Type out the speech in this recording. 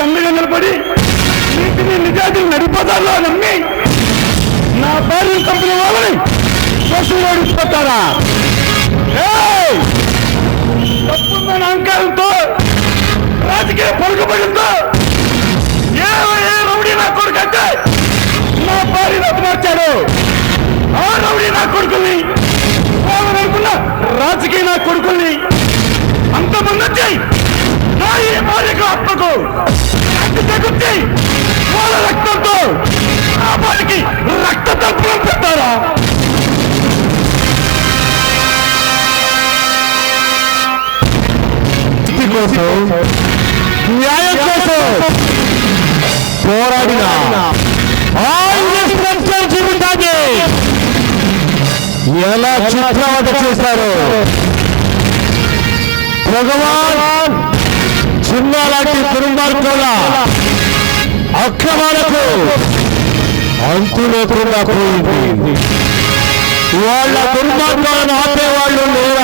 భార్యకి అండగా నిలబడి నీటిని నిజాయితీ నడిపదాల్లో నమ్మి నా భార్యను చంపిన వాళ్ళని పశువులు ఓడిపోతారా? తప్పుందని అహంకారంతో రాజకీయ పలుకుబడితో ఏ రౌడీ నా కొడుకు అంటే నా భార్యను అతమార్చాడు. ఆ రౌడీ నా కొడుకుల్ని వాళ్ళనుకున్న రాజకీయ నా కొడుకుల్ని అంతమంది వచ్చాయి నా ఈ భార్యకు ఆత్మకు రక్త తగ్గుచ్చి వాళ్ళ రక్తంతో ఆ భార్యకి రక్త తర్పణం పెట్టారా? న్యాయం కోసం పోరాడిన జీవితాన్ని ఎలా చిత్రవత చేశారు భగవాన్. చిన్న లాంటి దుర్మార్గుల అక్రమాలకు అంతు లేకుండా పోయింది. వాళ్ళ దుర్మార్గాలను ఆపేవాళ్ళు లేరు.